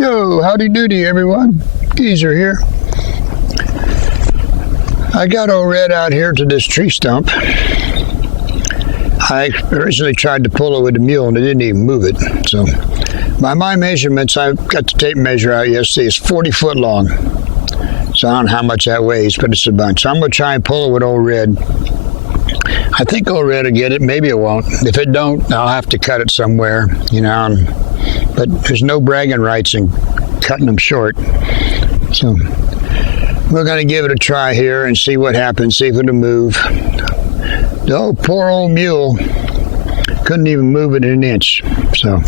Yo, howdy doody everyone. Geezer here. I got old Red out here to this tree stump. I originally tried to pull it with a mule and it didn't even move it. So by my measurements, I got the tape measure out yesterday. It's 40 foot long. So I don't know how much that weighs, but it's a bunch. So I'm going to try and pull it with old Red. I think old Red will get it. Maybe it won't. If it don't, I'll have to cut it somewhere, you know. But there's no bragging rights in cutting them short. So we're going to give it a try here and see what happens, see if it'll move. Oh, poor old mule couldn't even move it an inch. So,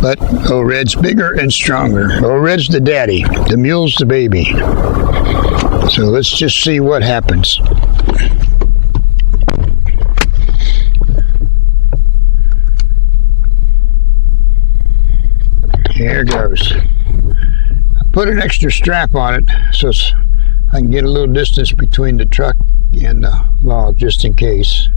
but old Red's bigger and stronger. Old Red's the daddy, the mule's the baby. So let's just see what happens. Here goes. I put an extra strap on it so I can get a little distance between the truck and the log just in case.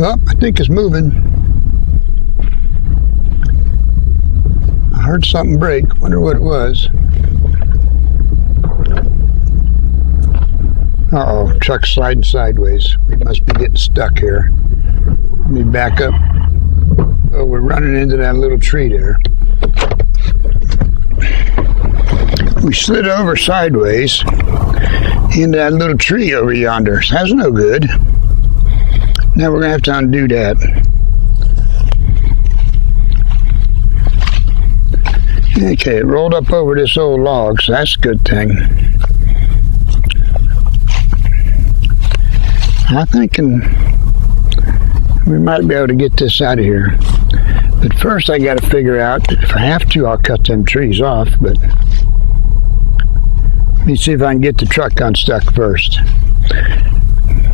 Oh, I think it's moving. I heard something break. Wonder what it was. Uh-oh, truck's sliding sideways. We must be getting stuck here. Let me back up. Oh, we're running into that little tree there. We slid over sideways into that little tree over yonder. That's no good. Now we're going to have to undo that. Okay, it rolled up over this old log, so that's a good thing. I'm thinking we might be able to get this out of here. But first I got to figure out, if I have to, I'll cut them trees off. But let me see if I can get the truck unstuck first.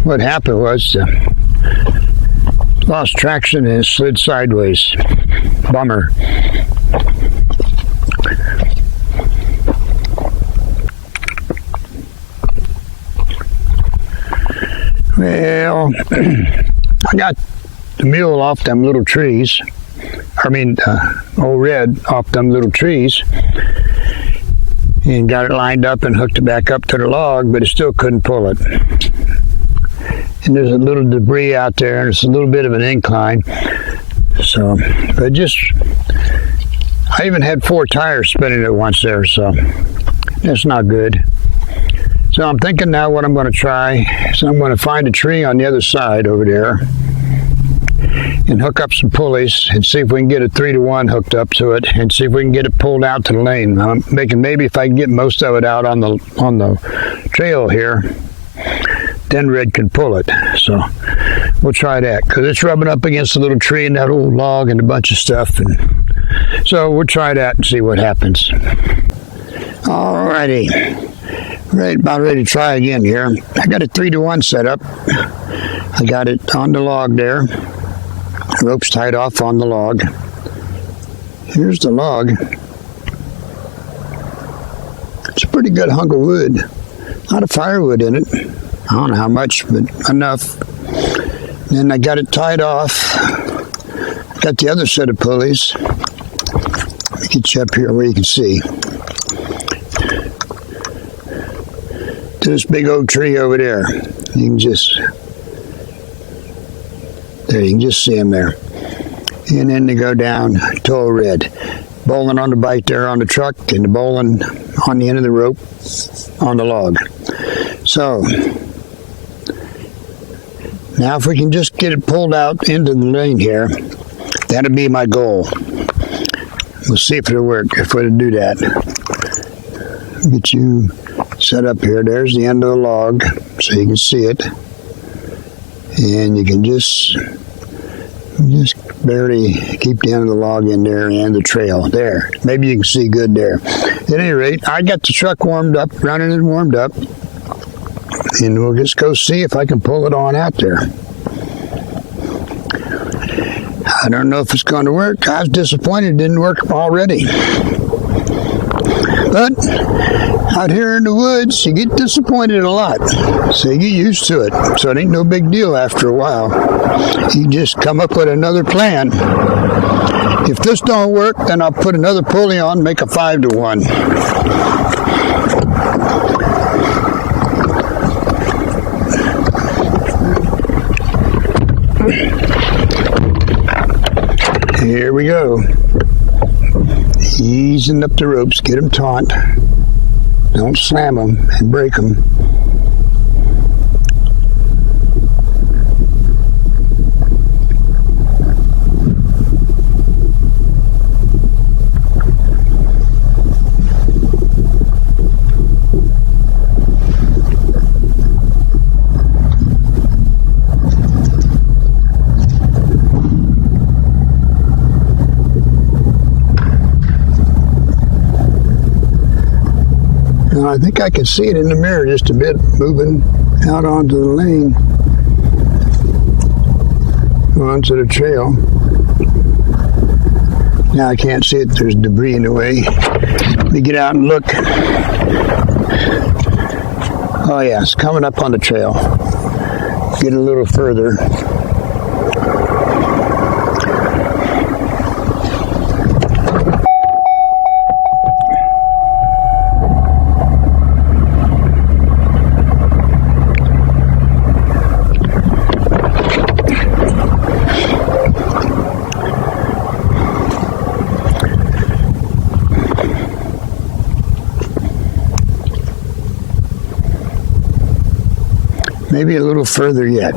What happened was lost traction and it slid sideways. Bummer. Well, I got the mule off them little trees. Old Red off them little trees. And got it lined up and hooked it back up to the log, but it still couldn't pull it. And there's a little debris out there, and it's a little bit of an incline. So, but I even had 4 tires spinning at once there, so that's not good. So I'm thinking now what I'm going to try is I'm going to find a tree on the other side over there and hook up some pulleys and see if we can get a 3-to-1 hooked up to it and see if we can get it pulled out to the lane. I'm thinking maybe if I can get most of it out on the trail here, then Red can pull it. So we'll try that because it's rubbing up against a little tree and that old log and a bunch of stuff. And so we'll try that and see what happens. Alrighty. About ready to try again here. I got a 3-to-1 set up. I got it on the log there. Rope's tied off on the log. Here's the log. It's a pretty good hunk of wood. A lot of firewood in it. I don't know how much, but enough. Then I got it tied off. Got the other set of pulleys. Let me get you up here where you can see. To this big oak tree over there. You can just see him there. And then they go down to old Red. Bowling on the bike there on the truck and the bowling on the end of the rope on the log. So, now if we can just get it pulled out into the lane here, that'll be my goal. We'll see if it'll work, if we'll do that. Get you set up here. There's the end of the log, so you can see it. And you can just barely keep the end of the log in there and the trail. There. Maybe you can see good there. At any rate, I got the truck warmed up, running and warmed up. And we'll just go see if I can pull it on out there. I don't know if it's going to work. I was disappointed it didn't work already. But out here in the woods, you get disappointed a lot. So you get used to it. So it ain't no big deal after a while. You just come up with another plan. If this don't work, then I'll put another pulley on, make a 5-to-1. Here we go. Easing up the ropes, get them taut. Don't slam them and break them. I think I can see it in the mirror just a bit, moving out onto the lane, onto the trail. Now I can't see it, there's debris in the way. Let me get out and look. Oh yeah, it's coming up on the trail. Get a little further. Maybe a little further yet.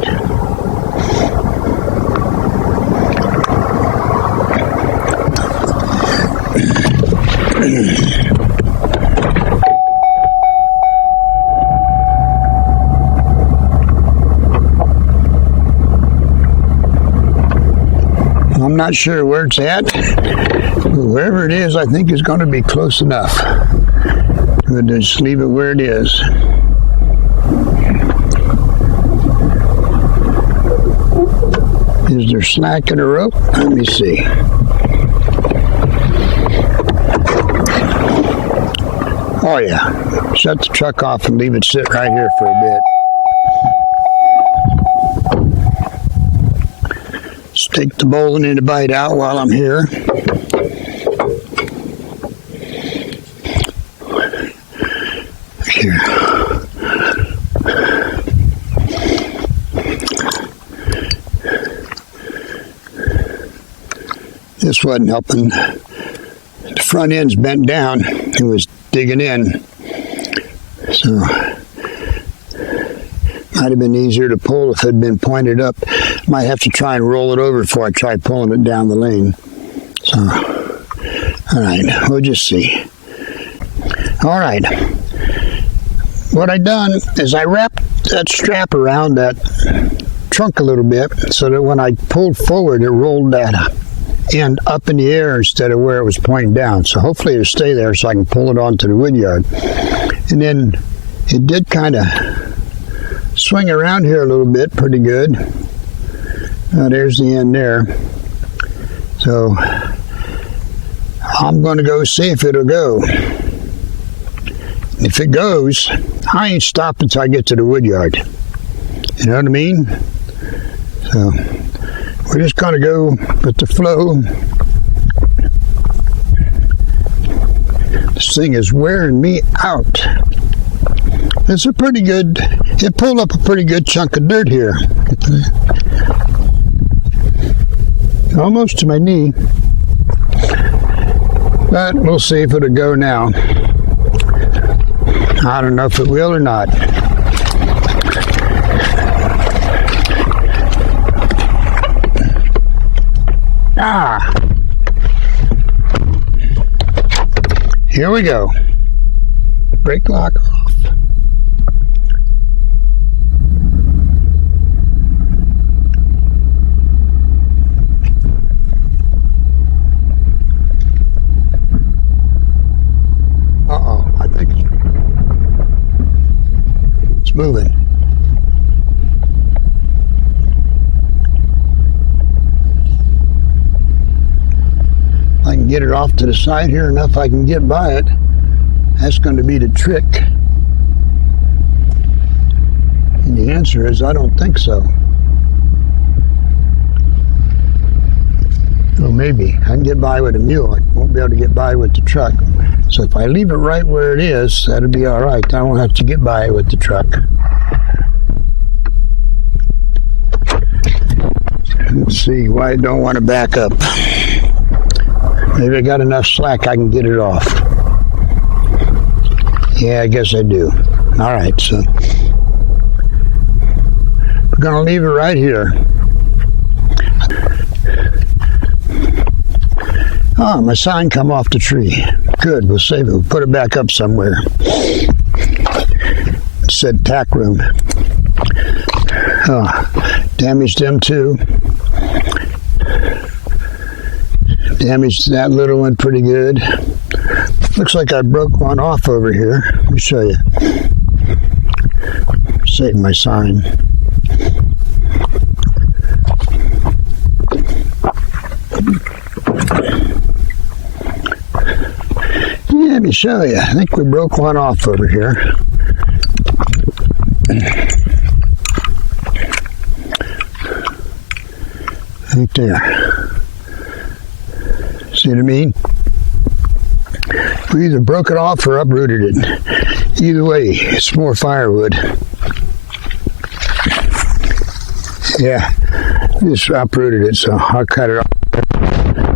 I'm not sure where it's at. Wherever it is, I think is going to be close enough. But just leave it where it is. Is there slack in the rope? Let me see. Oh yeah. Shut the truck off and leave it sit right here for a bit. Take the bowline in the bite out while I'm here. Here. This wasn't helping. The front end's bent down. It was digging in. So, might have been easier to pull if it had been pointed up. Might have to try and roll it over before I try pulling it down the lane. So, all right, we'll just see. All right. What I done is I wrapped that strap around that trunk a little bit so that when I pulled forward, it rolled that end up in the air instead of where it was pointing down. So hopefully it'll stay there so I can pull it onto the wood yard. And then it did kind of swing around here a little bit pretty good. There's the end there. So I'm going to go see if it'll go. If it goes, I ain't stopping until I get to the wood yard. You know what I mean? So we're just going to go with the flow. This thing is wearing me out. It's a pretty good, it pulled up a pretty good chunk of dirt here. Almost to my knee. But we'll see if it'll go now. I don't know if it will or not. Here we go. Brake lock off. Uh-oh, I think it's moving. I can get it off to the side here enough I can get by it. That's going to be the trick. And the answer is, I don't think so. Well, maybe. I can get by with a mule. I won't be able to get by with the truck. So if I leave it right where it is, that'll be all right. I won't have to get by with the truck. Let's see why I don't want to back up. Maybe I got enough slack I can get it off. Yeah, I guess I do. All right, so we're going to leave it right here. Oh, my sign come off the tree. Good, we'll save it. We'll put it back up somewhere. It said tack room. Oh, damaged them too. Damaged that little one pretty good. Looks like I broke one off over here. Let me show you. Save my sign. Yeah, let me show you. I think we broke one off over here. Right there. See what I mean? We either broke it off or uprooted it. Either way, it's more firewood. Yeah, just uprooted it, so I'll cut it off.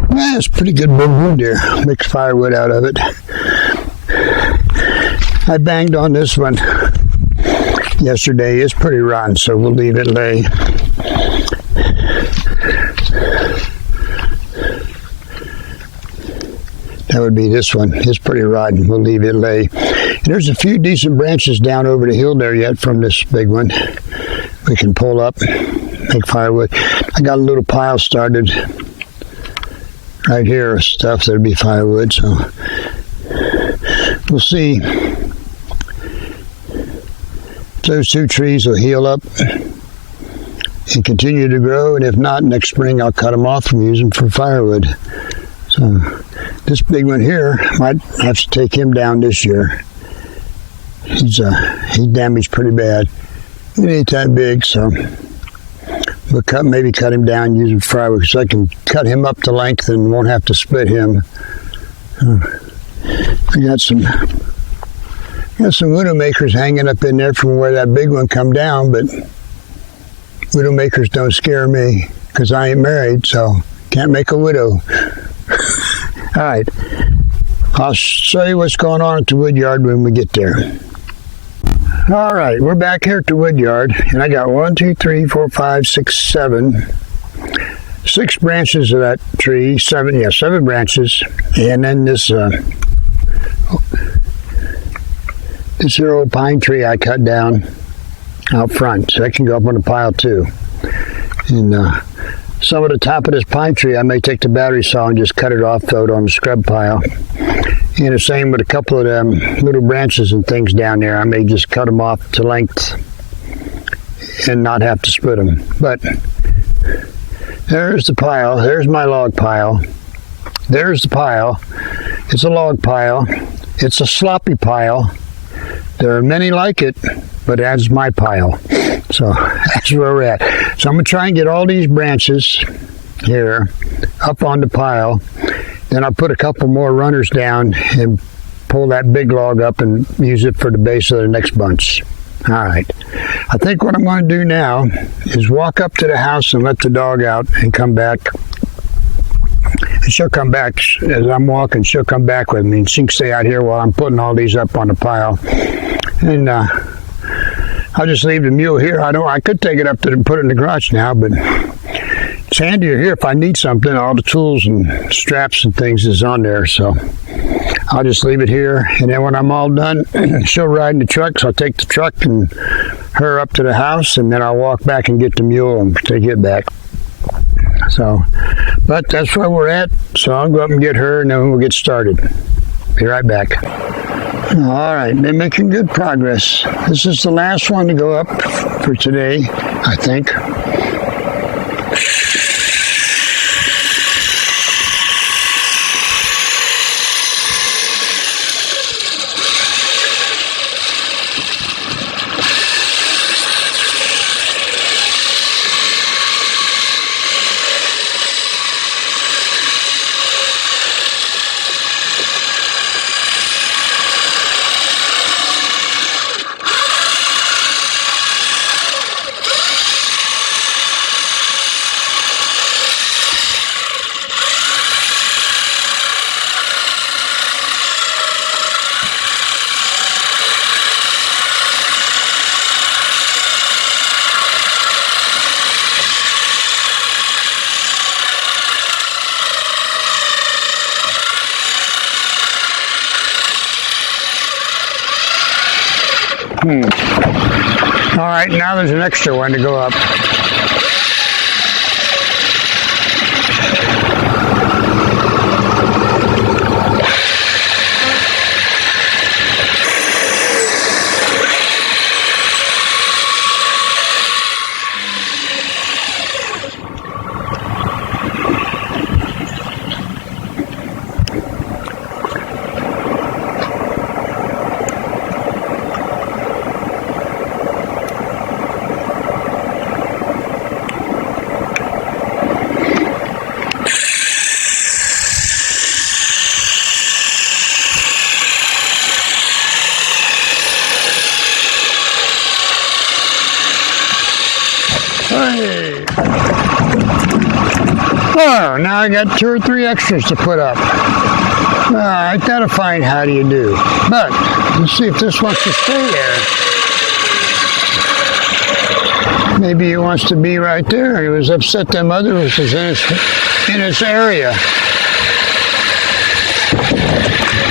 Well, it's pretty good wood there. Mixed firewood out of it. I banged on this one yesterday. It's pretty rotten, so we'll leave it lay. That would be this one. It's pretty rotten. We'll leave it lay. And there's a few decent branches down over the hill there yet from this big one. We can pull up, make firewood. I got a little pile started right here of stuff that'll be firewood. So we'll see. Those two trees will heal up and continue to grow. And if not, next spring I'll cut them off and use them for firewood. So this big one here, might have to take him down this year. He's damaged pretty bad. He ain't that big, so we'll maybe cut him down using firewood, so I can cut him up to length and won't have to split him. We got some widowmakers hanging up in there from where that big one come down, but widowmakers don't scare me because I ain't married, so can't make a widow. All right, I'll show you what's going on at the wood yard when we get there. All right, we're back here at the wood yard, and I got 1, 2, 3, 4, 5, 6, 7. 6 branches of that tree. 7 branches, and then this here old pine tree I cut down out front, so that can go up on the pile too. And some of the top of this pine tree, I may take the battery saw and just cut it off, throw it on the scrub pile. And the same with a couple of them little branches and things down there. I may just cut them off to length and not have to split them. But there's the pile. There's my log pile. There's the pile. It's a log pile. It's a sloppy pile. There are many like it, but that's my pile. So that's where we're at. So I'm going to try and get all these branches here up on the pile. Then I'll put a couple more runners down and pull that big log up and use it for the base of the next bunch. All right. I think what I'm going to do now is walk up to the house and let the dog out and come back. And she'll come back as I'm walking. She'll come back with me, and she can stay out here while I'm putting all these up on the pile. And I'll just leave the mule here. I could take it up to put it in the garage now, but it's handier here if I need something. All the tools and straps and things is on there, so I'll just leave it here. And then when I'm all done, she'll ride in the truck, so I'll take the truck and her up to the house, and then I'll walk back and get the mule and take it back. So, but that's where we're at. So I'll go up and get her, and then we'll get started. Be right back. All right, been making good progress. This is the last one to go up for today, I think. All right, now there's an extra one to go up. Hey. Oh, now I got 2 or 3 extras to put up. I gotta find how do you do. But let's see if this wants to stay there. Maybe he wants to be right there. He was upset them others was in its area.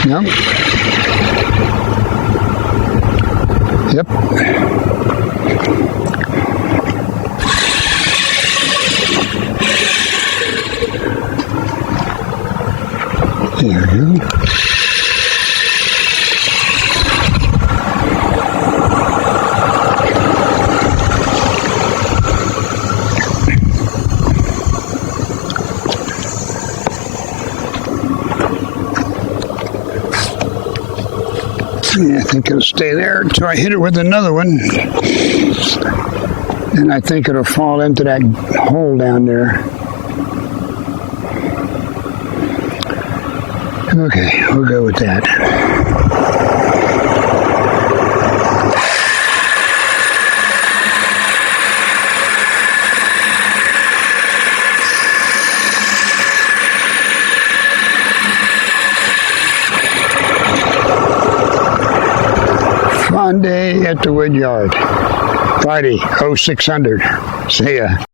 Yep. Yep. There you go. Yeah, I think it'll stay there until I hit it with another one. And I think it'll fall into that hole down there. Okay, we'll go with that. Fun day at the wood yard. Friday, 0600. See ya.